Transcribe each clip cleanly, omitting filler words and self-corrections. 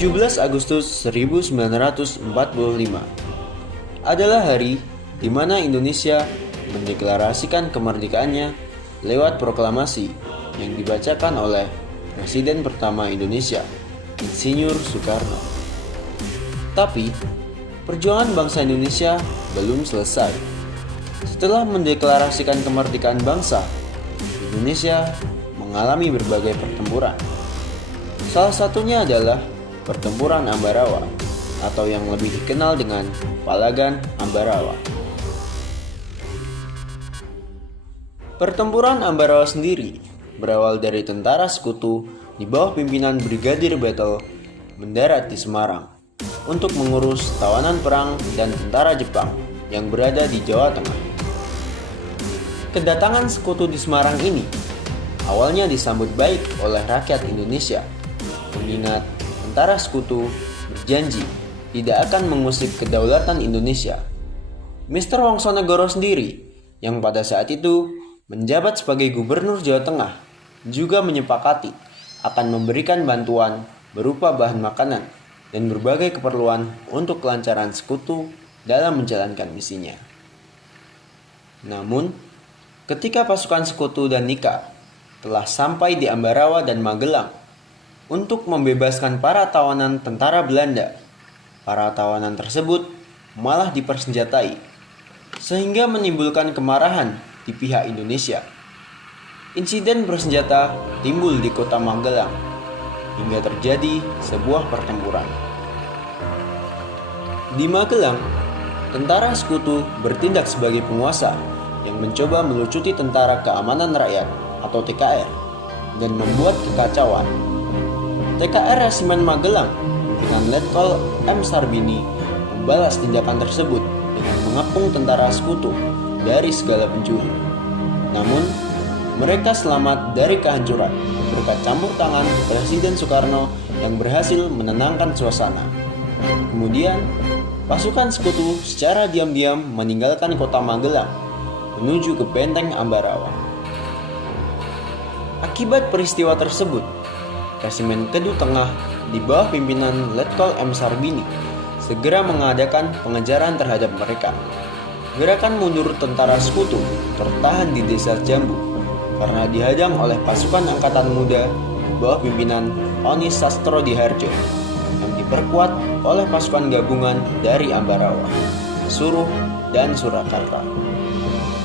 17 Agustus 1945 adalah hari di mana Indonesia mendeklarasikan kemerdekaannya lewat proklamasi yang dibacakan oleh Presiden pertama Indonesia, Insinyur Soekarno. Tapi, perjuangan bangsa Indonesia belum selesai. Setelah mendeklarasikan kemerdekaan bangsa, Indonesia mengalami berbagai pertempuran. Salah satunya adalah Pertempuran Ambarawa atau yang lebih dikenal dengan Palagan Ambarawa. Pertempuran Ambarawa sendiri berawal dari tentara sekutu di bawah pimpinan Brigadir Battle mendarat di Semarang untuk mengurus tawanan perang dan tentara Jepang yang berada di Jawa Tengah. Kedatangan sekutu di Semarang ini awalnya disambut baik oleh rakyat Indonesia, mengingat tentara sekutu berjanji tidak akan mengusik kedaulatan Indonesia. Mr. Wongsonegoro sendiri, yang pada saat itu menjabat sebagai Gubernur Jawa Tengah, juga menyepakati akan memberikan bantuan berupa bahan makanan dan berbagai keperluan untuk kelancaran sekutu dalam menjalankan misinya. Namun, ketika pasukan sekutu dan Nika telah sampai di Ambarawa dan Magelang untuk membebaskan para tawanan tentara Belanda, para tawanan tersebut malah dipersenjatai, sehingga menimbulkan kemarahan di pihak Indonesia. Insiden bersenjata timbul di kota Magelang, hingga terjadi sebuah pertempuran. Di Magelang, tentara sekutu bertindak sebagai penguasa yang mencoba melucuti Tentara Keamanan Rakyat atau TKR dan membuat kekacauan. TKR Resimen Magelang dengan Letkol M. Sarbini membalas tindakan tersebut dengan mengepung tentara sekutu dari segala penjuru. Namun, mereka selamat dari kehancuran berkat campur tangan Presiden Soekarno yang berhasil menenangkan suasana. Kemudian, pasukan sekutu secara diam-diam meninggalkan kota Magelang menuju ke Benteng Ambarawa. Akibat peristiwa tersebut, Resimen Kedu Tengah di bawah pimpinan Letkol M. Sarbini segera mengadakan pengejaran terhadap mereka. Gerakan mundur tentara sekutu tertahan di Desa Jambu karena dihadang oleh pasukan angkatan muda di bawah pimpinan Onis Sastrodihardjo yang diperkuat oleh pasukan gabungan dari Ambarawa, Suruh, dan Surakarta.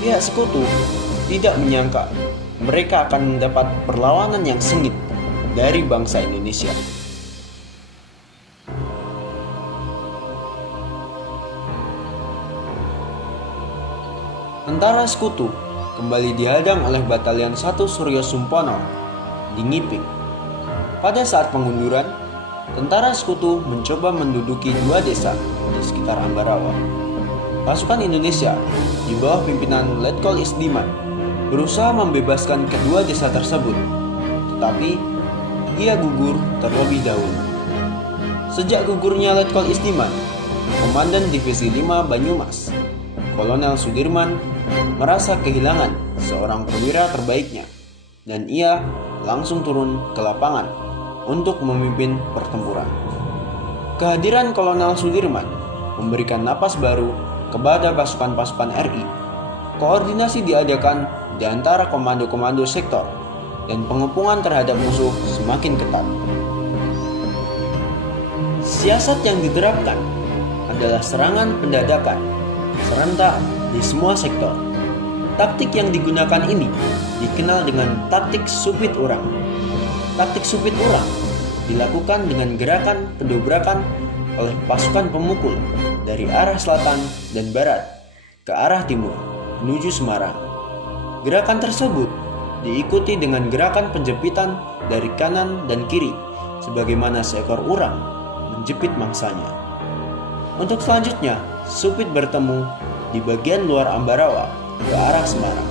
Pihak sekutu tidak menyangka mereka akan mendapat perlawanan yang sengit dari bangsa Indonesia. Tentara sekutu kembali dihadang oleh Batalion 1 Suryo Sumpono di Ngipik. Pada saat pengunduran, tentara sekutu mencoba menduduki 2 desa di sekitar Ambarawa. Pasukan Indonesia di bawah pimpinan Letkol Isdiman berusaha membebaskan kedua desa tersebut, tetapi ia gugur terlebih dahulu. Sejak gugurnya Letkol Isdiman, Komandan Divisi 5 Banyumas, Kolonel Sudirman merasa kehilangan seorang perwira terbaiknya, dan ia langsung turun ke lapangan untuk memimpin pertempuran. Kehadiran Kolonel Sudirman memberikan napas baru kepada pasukan-pasukan RI. Koordinasi diadakan di antara komando-komando sektor dan pengepungan terhadap musuh semakin ketat. Siasat yang diterapkan adalah serangan pendadakan serentak di semua sektor. Taktik yang digunakan ini dikenal dengan taktik supit urang. Taktik supit urang dilakukan dengan gerakan pendobrakan oleh pasukan pemukul dari arah selatan dan barat ke arah timur menuju Semarang. Gerakan tersebut diikuti dengan gerakan penjepitan dari kanan dan kiri sebagaimana seekor urang menjepit mangsanya. Untuk selanjutnya, supit bertemu di bagian luar Ambarawa ke arah Semarang.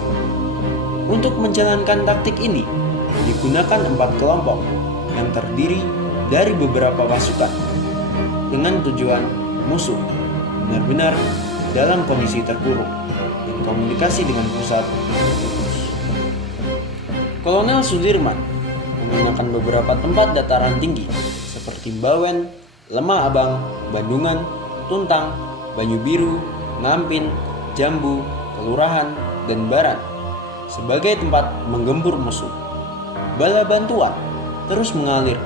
Untuk menjalankan taktik ini digunakan 4 kelompok yang terdiri dari beberapa pasukan dengan tujuan musuh benar-benar dalam kondisi terkurung dan komunikasi dengan pusat terputus. Kolonel Sudirman menggunakan beberapa tempat dataran tinggi seperti Bawen, Lemah Abang, Bandungan, Tuntang, Banyu Biru, Ngampin, Jambu, Kelurahan, dan Baran sebagai tempat menggempur musuh. Bala bantuan terus mengalir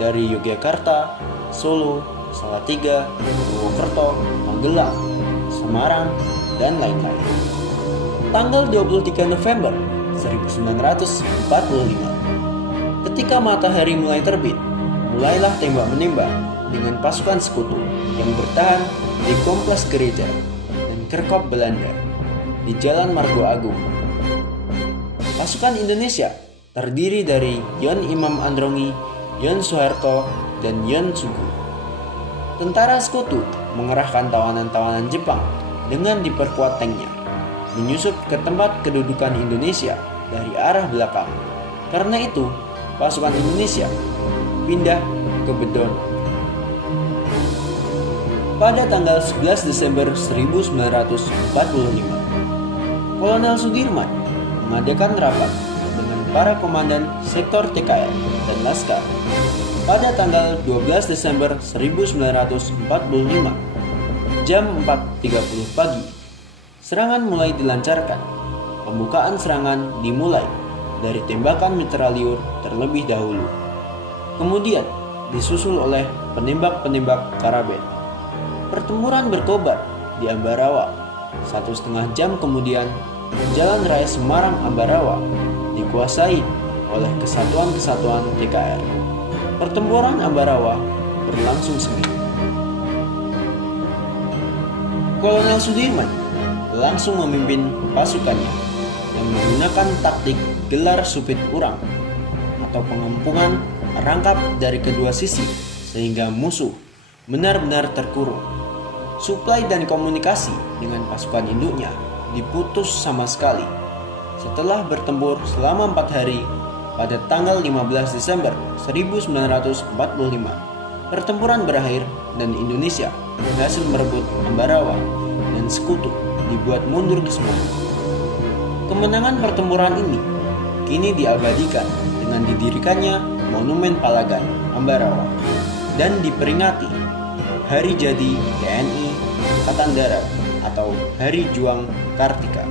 dari Yogyakarta, Solo, Salatiga, Purwokerto, Magelang, Semarang, dan lain-lain. Tanggal 23 November 1945, ketika matahari mulai terbit, mulailah tembak-menembak dengan pasukan sekutu yang bertahan di kompleks gereja dan kerkop Belanda di Jalan Margo Agung. Pasukan Indonesia terdiri dari Yon Imam Androngi, Yon Soeharto, dan Yon Sugu. Tentara sekutu mengerahkan tawanan-tawanan Jepang dengan diperkuat tanknya, menyusup ke tempat kedudukan Indonesia dari arah belakang. Karena itu, pasukan Indonesia pindah ke Bedon. Pada tanggal 11 Desember 1945, Kolonel Sudirman mengadakan rapat dengan para komandan sektor TKR dan Laskar. Pada tanggal 12 Desember 1945, jam 4.30 pagi, serangan mulai dilancarkan. Pembukaan serangan dimulai dari tembakan mitraliur terlebih dahulu. Kemudian disusul oleh penembak-penembak karabin. Pertempuran berkobar di Ambarawa. 1,5 jam kemudian, Jalan Raya Semarang-Ambarawa dikuasai oleh kesatuan-kesatuan TKR. Pertempuran Ambarawa berlangsung sengit. Kolonel Sudirman langsung memimpin pasukannya yang menggunakan taktik gelar supit urang atau pengempungan rangkap dari kedua sisi sehingga musuh benar-benar terkurung. Suplai dan komunikasi dengan pasukan induknya diputus sama sekali. Setelah bertempur selama 4 hari, pada tanggal 15 Desember 1945, pertempuran berakhir dan Indonesia berhasil merebut Ambarawa dan sekutu dibuat mundur ke Semarang. Kemenangan pertempuran ini kini diabadikan dengan didirikannya Monumen Palagan Ambarawa dan diperingati Hari Jadi TNI Angkatan Darat atau Hari Juang Kartika.